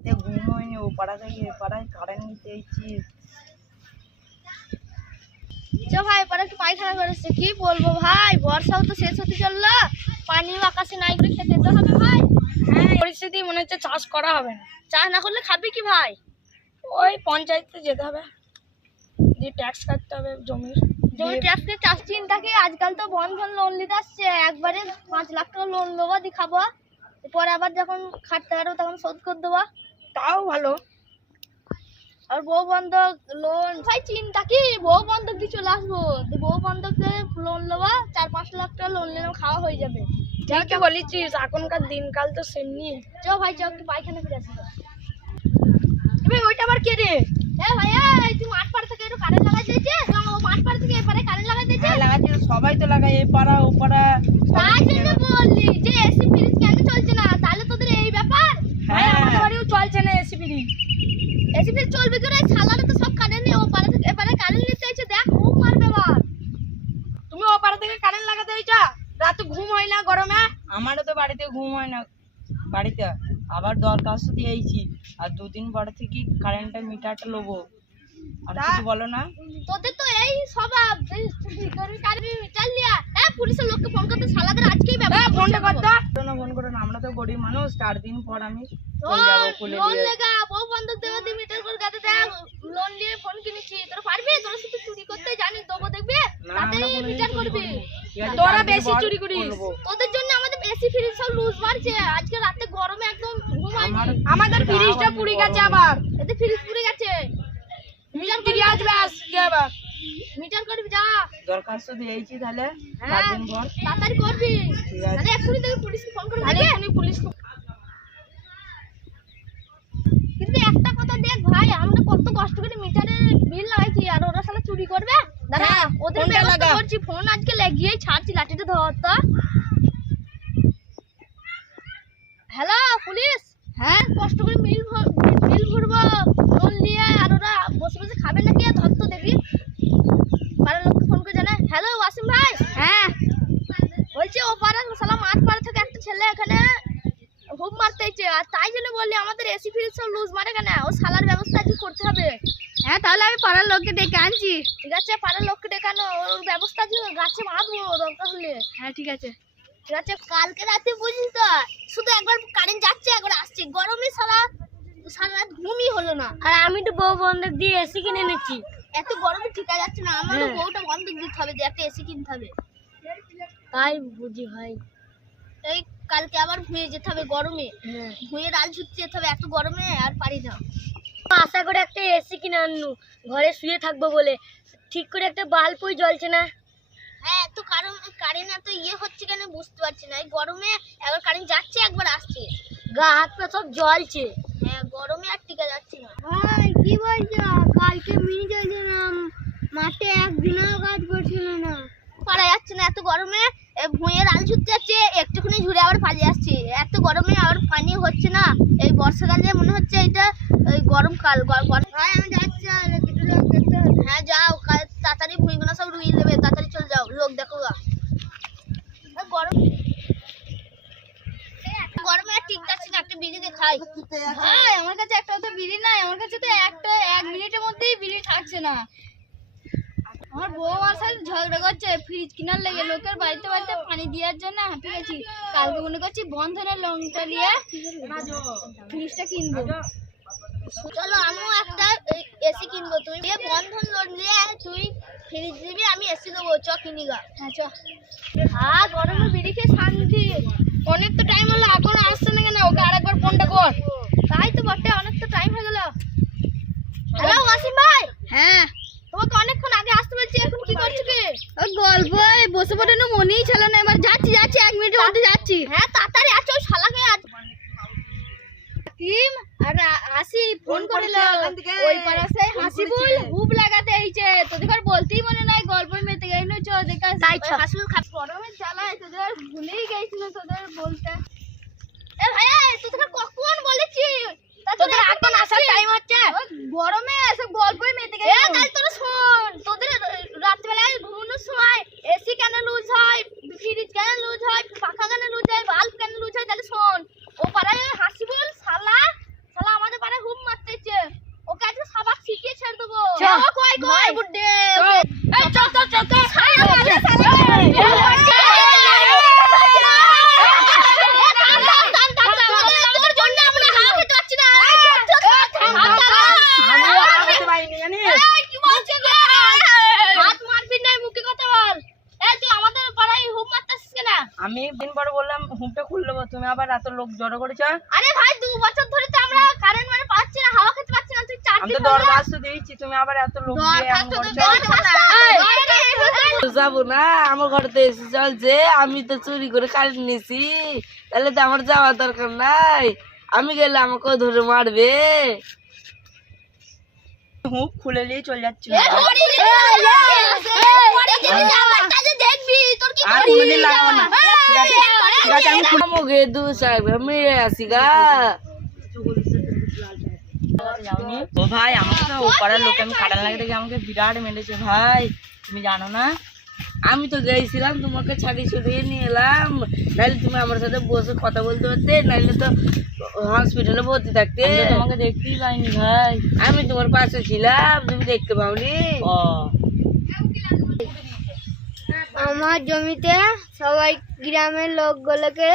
রাতে ঘুম হয়নি ও পাড়া থেকে এ পাড়ায় কারেন্ট নিতে এসেছি চ ভাই পরে একটু পায়খানা করেছে। কি বলব ভাই? বর্ষাও তো শেষ হতে চলল। পানিও আকাশে নাই করে খেতে তো হবে ভাই। হ্যাঁ পরিস্থিতি মনে হচ্ছে চাষ করা হবে না। চাষ না করলে খাবি কি ভাই? ওই পঞ্চায়েতে যেতে হবে। দিয়ে ট্যাক্স কাটতে হবে জমির। জমি দিয়ে- ট্যাক্সে চাষ চিন্তাকে আজকাল তো বন্ধন লোন নিতে আসছে। একবারে পাঁচ লাখ টাকা লোন দেবো দিয়ে খাব। পরে আবার যখন খাটতে পারব তখন শোধ করে দেবো। তাও ভালো। আর বউ বন্ধক লোন ভাই চিন্তা কি? বউ বন্ধক দিয়ে চলে আসব বউ বন্ধক লোন নেব চার পাঁচ লাখ টাকা লোন নিলাম খাওয়া হয়ে যাবে। ঠিকই বলেছিস এখনকার দিনকাল তো সেমনি। চ ভাই চ একটু পায়খানা ফিরে আসি। ভাই ওইটা আবার কে রে? এ ভাই এই তুই মাঠ পাড় থেকে একটু কারেন্ট লাগাই দিয়েছে ও মাঠ পাড় থেকে এপারে কারেন্ট লাগাই দিয়েছে হ্যাঁ লাগাচ্ছি সবাই তো লাগায় এ পাড়া ও পাড়া সবাই তাই কিনে জন্য লাগায়। বললি যে এসি ফ্রিজ কেন চলছে না তাহলে তোদের এই ব্যাপার ভাই আমাদের বাড়িও চলছে না এসি ফ্রি এসি ফ্রিজ চলবে করে ছালারে তো সব কারেন্ট নেই ও পারে থেকে এপারে কারেন্ট নিতে এসে দেখ খুব মারবে আবার তুমি ও পাড়া থেকে কারেন্ট লাগাতে হইছ রাতে ঘুম হয় না গরমে? আমারও তো বাড়িতে ঘুম হয় না। বাড়িতে। আবার দরখাস্ত দিয়েছি। আর দুদিন পরে থেকে কারেন্টের মিটারটা লোবো। আর কিছু বলো না। তোদের তো এই স্বভাব এই চুরি করে কারেন্ট মিটার লিয়া এ পুলিশের লোককে ফোন করতে শালাদের আজকেই ব্যাপার ফোনটা করতো না ফোন করো না আমরা তো গরিব মানুষ চার দিন পর আমি চলে যাব খুলে লোন লেগা বউ বন্ধক দেবে দিয়ে মিটার করে গাতে দেখ লোন নিয়ে ফোন কিনেছি। তোরা পারবি? তোরা শুধু চুরি করতে জানিস দেবো দেখবি? না, তাড়াতাড়ি আমরা কোনোদিন মিটার করবি। করিনি। ঠিক আছে, তোরা বেশি চুরি করিস। তোদের জন্য আমাদের এসি ফ্রিজ সব লুজ মারছে আজকে রাতে গরমে একদম ঘুম আমাদের ফ্রিজটা পুড়ে গেছে আবার। এতে ফ্রিজ পুড়ে গেছে মিটার ফিরে আসবে আজকে আবার। মিটার করবি যা। দরখাস্ত দিয়েছি তাহলে হ্যাঁ তাড়াতাড়ি করবি। ঠিক আছে। তোকে পুলিশকে ফোন করে তাহলে দিবি। এখনই কিন্তু একটা কথা দেখ ভাই আমরা কত কষ্ট করে মিটারের বিল লাগাইছি আর ওরা সালা চুরি করবে? দাঁড়া হ্যাঁ, ওদের ব্যবস্থা। করছি ফোন আজকে লাগিয়েই ছাড়ছি লাঠিটা ধর তো। Hello police? হ্যাঁ। কষ্ট করে মিল বিল ভরবো লোন নিয়ে। আর বসে খাবে নাকি ধর তো দেখি পাড়ার লোককে ফোন করে জানে হ্যালো ওয়াসিম ভাই? হ্যাঁ। বলছি ও পাড়া সালা মাঠ পাড়া থেকে একটা ছেলে এখানে হুপ মারতে হচ্ছে আর তাই জন্য বললি আমাদের এসি ফ্রিজ সব লুজ মারে কেন? ও সালার ব্যবস্থা কি করতে হবে? হ্যাঁ তাহলে আমি পাড়ার লোককে ডেকে আনছি। ঠিক আছে পাড়ার লোককে ডেকানো ওর ব্যবস্থা কি গাছে বাঁধবো দরকার হলে। হ্যাঁ ঠিক আছে। ঠিক আছে কালকে রাতে বুঝিস তো শুধু একবার কারেন্ট যাচ্ছে একবার আসছে গরমে সারা সারা রাত ঘুমই হলো না। আর আমি তো বউ বন্ধক দিয়ে এসি কিনে নিচ্ছি এত গরমে টিকা যাচ্ছে না আমারও হ্যাঁ। বউটা বন্ধক দিতে হবে যে একটা এসি কিনতে হবে। তাই বুঝি ভাই। এই কালকে আবার ভুয়ে যেতে হবে গরমে। হ্যাঁ। ভুয়ে রাল ছুটতে যেতে হবে এত গরমে আর পারি না। আশা করে একটা এসি কিনে আনলু ঘরে শুয়ে থাকব বলে। ঠিক করে একটা বাল্বই জ্বলছে না। হ্যাঁ এত কারণ কারেন্ট এত ইয়ে হচ্ছে কেন বুঝতে পারছি না। এই গরমে একবার কারেন্ট যাচ্ছে একবার আসছে। গা হাত পা সব জ্বলছে। হ্যাঁ গরমে আর টিকা যাচ্ছে না। ভাই কি বলছো? কালকে মিনি চলছিলাম মাঠে একদিনও কাজ করছিল না। পারা যাচ্ছে না এত গরমে। এ ভুঁয়ে রাল ছুটতে যাচ্ছে একটুখানি ঝুড়ে আবার পালিয়ে আসছে। এত গরমে আবার পানি হচ্ছে না। এই বর্ষাকালে মনে হচ্ছে এটা এই গরমকাল গরম ভাই আমি যাচ্ছি হ্যাঁ যাও তাড়াতাড়ি ভুঁইগুলো সব রুইয়ে দেবে তাড়াতাড়ি চলে যাও। লোক দেখো গা এ গরম এ এত গরমে আর ঠিক যাচ্ছে না একটা বিড়ি দিয়ে খাই। ভাই আমার কাছে একটা তো বিড়ি নাই আমার কাছে তো একটা এক মিনিটের মধ্যেই বিড়ি থাকছে না। আমার বউ আমার সাথে ঝগড়া করছে ফ্রিজ কেনার লেগে লোকের বাড়িতে বাড়িতে পানি দেওয়ার জন্য হাঁপে গেছি। কালকে মনে করছি বন্ধনের লোনটা নিয়ে ফ্রিজটা কিনবো। চলো আমিও একটা এসি কিনবো। তুই দিয়ে বন্ধন লোন নিয়ে তুই ফ্রিজ দিবি আমি এসি দেবো। চ কিনি গা। হ্যাঁ চ। আর গরমে বিড়ি খেয়ে শান্তি। অনেক তো টাইম হলো এখন আসছে না কেন? ওকে আরেকবার ফোনটা কর। তাই তো বটে অনেক তো টাইম হয়ে গেল। হ্যালো ওয়াসিম ভাই। হ্যাঁ। তোমাকে অনেকক্ষণ আগে আসতে বলছি এখন কি করছ কি? ওই গল্প এই বসে পড়ে না মনেই ছিল না। এবার যাচ্ছি যাচ্ছি এক মিনিটের মধ্যে যাচ্ছি। হ্যাঁ তাড়াতাড়ি আছো শালাকে আজ কিম আর আসি ফোন করিল। ওই সে হাসিবুল। হুব লাগাতে এইছে তোদের বলতেই মনে নাই গল্প মেতে গেল চ দেখা। হাসিবুল খাপ গরমে ভুলেই গেছিল তোদের বলতে এ ভাইয়া তোকে কখন বলেছি তা তোরা তোদের এখন আসার টাইম হচ্ছে ওই গরমে এসব গল্পই মেতে এ গেল তাই তোরা শোন তোদের রাত্রিবেলায় ঘুমানোর সময় এসি কেন লুজ হয় ফ্রিজ কেন লুজ হয় পাখা কেন লুজ হয় বাল্ব কেন লুজ হয় তাহলে শোন ও পাড়ায় হাসিবুল শালা শালা আমাদের দুদিন পরে বললাম হুমটা খুলে দেবো তুমি আবার এত লোক জড়ো করেছ। আরে ভাই দু বছর ধরে তো আমরা কারেন্ট মানে পাচ্ছি না হাওয়া খেতে পাচ্ছি না তুই চার আমি তো দরখাস্ত দিয়েছি তুমি আবার এত লোক যাব না। আমার ঘরেতে এসে চল যে আমি তো চুরি করে কারেন্ট নিছি। তাহলে তো আমার যাওয়ার দরকার নাই। আমি গেলে আমাকে ধরে মারবে। হুক খুলে নিয়ে চলে যাচ্ছিল দেখবি তোর কি আর কোনোদিন লাগাবো না ঠিক আছে ঠিক আছে আমি খুলে মুখে দু সাহেব মেরে আসি গা। ও ভাই আমাকে তো পাড়ার লোক আমি কাটান লাগে দেখে আমাকে বিরাট মেরেছে ভাই। তুমি জানো না? আমি তো গেছিলাম তোমাকে ছাড়ি ছড়িয়ে নিয়ে এলাম। নাহলে তুমি আমার সাথে বসে কথা বলতে পারতে নাহলে তো হসপিটালে ভর্তি থাকতে। তোমাকে দেখতেই পাইনি ভাই। আমি তোমার পাশে ছিলাম তুমি দেখতে পাওনি। ও। আমার জমিতে সবাই গ্রামের লোকগুলোকে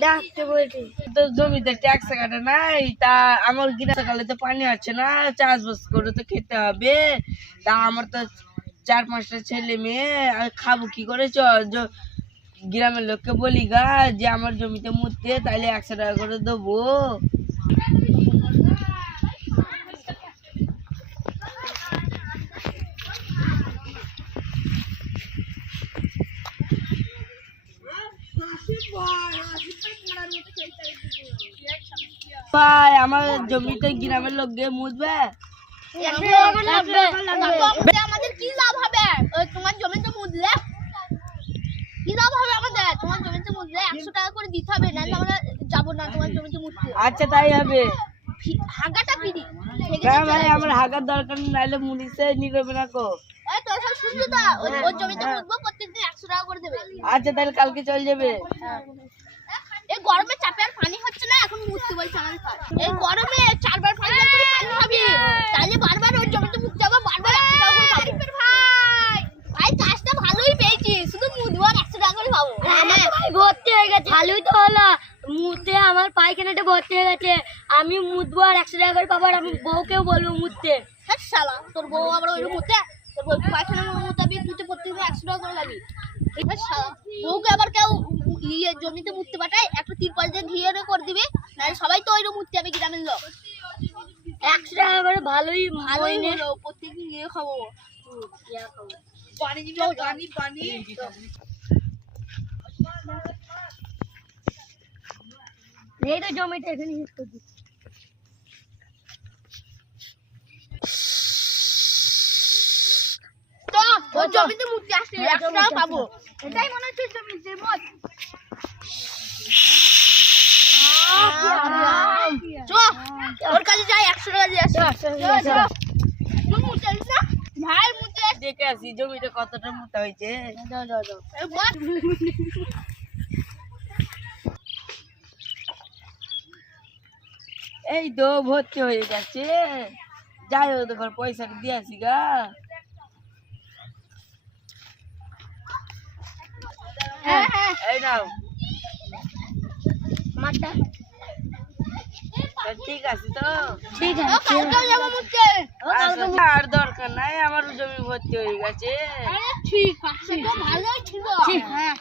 ডাকতে বলছি তো জমিতে ট্যাক্স কাটা নাই, তা আমার গ্রীষ্মকালে তো পানি আছে না, চাষবাস করে তো খেতে হবে। তা আমার তো চার পাঁচটা ছেলে মেয়ে, আর খাব কি করে? চ গ্রামের লোককে বলি গা যে আমার জমিতে মুততে তাহলে একশো টাকা করে দেবো। ভাই আমার জমিতে গ্রামের লোক গিয়ে মুতবে আমাদের কি লাভ হবে? ওই তোমার জমিতে মুদলে কি লাভ হবে আমাদের? তোমার জমিতে মুদলে একশো টাকা করে দিতে হবে নাহলে আমরা যাব না তোমার জমিতে আচ্ছা তাই হবে। হাগাটা হ্যাঁ ভাই আমার হাগার দরকার নেই, নাহলে মুনিশে নিরবে না কো। ওর জমিতে প্রত্যেকদিন একশো টাকা করে দেবে। আচ্ছা তাহলে কালকে চলে যাবে। এই গরমে চাপে আর পানি হচ্ছে না এখন মুছতে বলছে আমাদের। এই গরমে চারবার করে পানি হবে তাহলে বারবার ওর জমিতে মুছতে হবে বারবার একশো টাকা করে পাবো ভাই! ভাই কাজটা ভালোই পেয়েছি শুধু মুদবো আর একশো টাকা করে পাবো ভর্তি হয়ে গেছে ভালোই তো হলো। মুতে আমার পায়খানাটা ভর্তি হয়ে গেছে। আমি মুদবো আর একশো টাকা করে পাবো আর আমি বউকেও বলব মুততে শালা তোর বউ আবার ওই মুতে তোর বউ পায়খানা মুতাবি তুই তো প্রত্যেকদিন একশো টাকা করে লাগি বউকে আবার কেউ ইয়ে জমিতে মুততে পাঠায় একটা তিরপল দিয়ে ঘিয়ে করে দিবি নাহলে সবাই তো ওইরকম মুততে হবে গ্রামের লোক। একশো টাকা করে ভালোই ভালোই হলো প্রত্যেকদিন ইয়ে খাব। পানি পানি পানি এই তো জমিটা এখানে ইউজ করবি তো ওর জমিতে আসলে একশো টাকা পাবো। এটাই মনে হচ্ছে জমিতে মত ওর কাছে যাই একশো টাকা দিয়ে আসি। ভাই মুতে দেখে আসি জমিটা কতটা মোটা হয়েছে। এই তো ভর্তি হয়ে গেছে। যাই হোক দেখো পয়সা দিয়ে আসি গা। হ্যাঁ হ্যাঁ। এই নাও। মারটা। ঠিক আছে তো? ঠিক আছে। কালকেও যাব মুতে আচ্ছা, আর দরকার নাই আমার জমি ভর্তি হয়ে গেছে। ঠিক আছে। তো ভালোই ছিল। হ্যাঁ।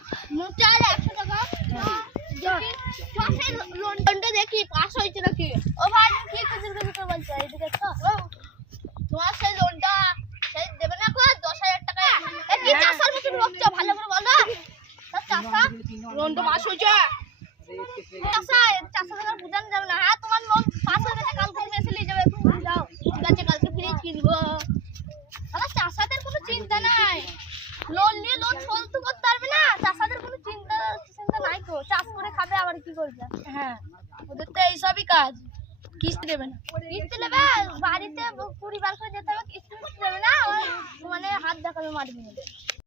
টাকা। দেখি পাস হয়েছে নাকি? ও ভাই তুমি কি খুচুর খুচুর বলছো এদিকে তো তোমার সেই লোনটা সেই দেবে না কো দশ হাজার টাকা এ কি চাষার মতন বকছো ভালো করে বলো তা চাষা লোনটা পাস হয়েছে চাষা চাষা টাকা বুঝানো যাবে না হ্যাঁ তোমার লোন পাস হয়ে গেছে কালকে তুমি এসে নিয়ে যাবে যাও ঠিক আছে কালকে ফ্রিজ কিনবো আরে চাষাদের কোনো চিন্তা নাই লোন নিয়ে লোন শোধ তো করতে পারবে না চাষাদের কোনো চিন্তা চিন্তা নাই তো চাষ করে খাবে আবার কি করবে হ্যাঁ ওদের তো এইসবই কাজ কিস্তি দেবে না। কিস্তি নেবে, বাড়িতে কুড়ি বার করে যেতে হবে, কিস্তি দেবে না মানে হাত দেখাবে মারবে।